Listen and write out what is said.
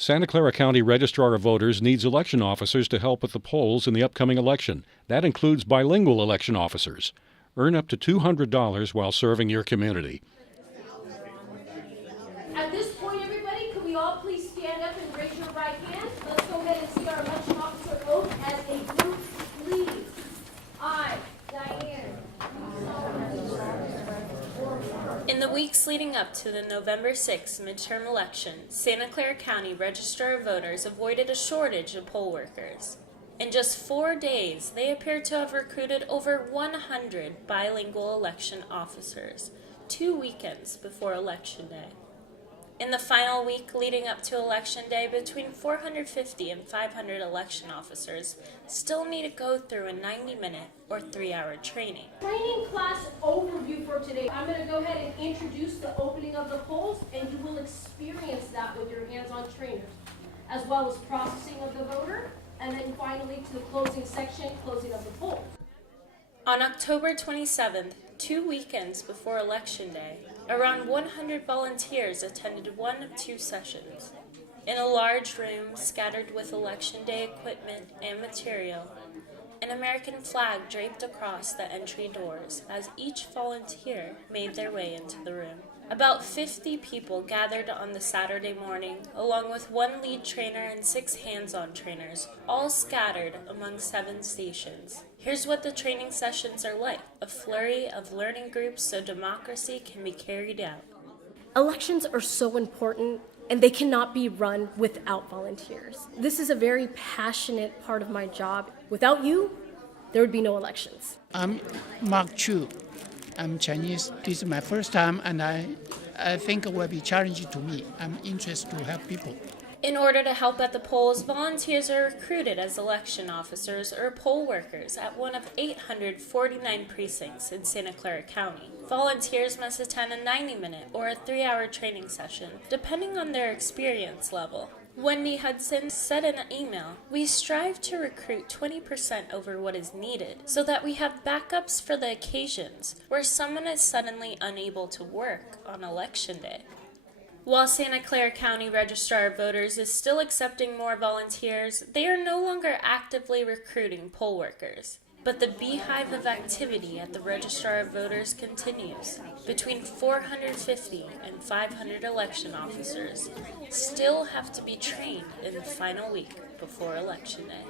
Santa Clara County Registrar of Voters needs election officers to help with the polls in the upcoming election. That includes bilingual election officers. Earn up to $200 while serving your community. At this point, everybody, could we all please stand up and raise your right hand? Let's go ahead and see our election officer oath as a group, please. I, Diane. In the weeks leading up to the November 6th midterm election, Santa Clara County Registrar of Voters avoided a shortage of poll workers. In just 4 days, they appear to have recruited over 100 bilingual election officers, 2 weekends before Election Day. In the final week leading up to Election Day, between 450 and 500 election officers still need to go through a 90-minute or 3-hour training. Training class overview for today. I'm going to go ahead and introduce the opening of the polls, and you will experience that with your hands-on trainers, as well as processing of the voter, and then finally to the closing section, closing of the poll. On October 27th, 2 weekends before Election Day, around 100 volunteers attended one of 2 sessions. In a large room scattered with Election Day equipment and material, an American flag draped across the entry doors as each volunteer made their way into the room. About 50 people gathered on the Saturday morning, along with 1 lead trainer and 6 hands-on trainers, all scattered among 7 stations. Here's what the training sessions are like: a flurry of learning groups so democracy can be carried out. Elections are so important, and they cannot be run without volunteers. This is a very passionate part of my job. Without you, there would be no elections. I'm Mark Chu. I'm Chinese. This is my first time, and I think it will be challenging to me. I'm interested to help people. In order to help at the polls, volunteers are recruited as election officers or poll workers at one of 849 precincts in Santa Clara County. Volunteers must attend a 90-minute or a 3-hour training session, depending on their experience level. Wendy Hudson said in an email, "We strive to recruit 20% over what is needed so that we have backups for the occasions where someone is suddenly unable to work on Election Day." While Santa Clara County Registrar of Voters is still accepting more volunteers, they are no longer actively recruiting poll workers. But the beehive of activity at the Registrar of Voters continues. Between 450 and 500 election officers still have to be trained in the final week before Election Day.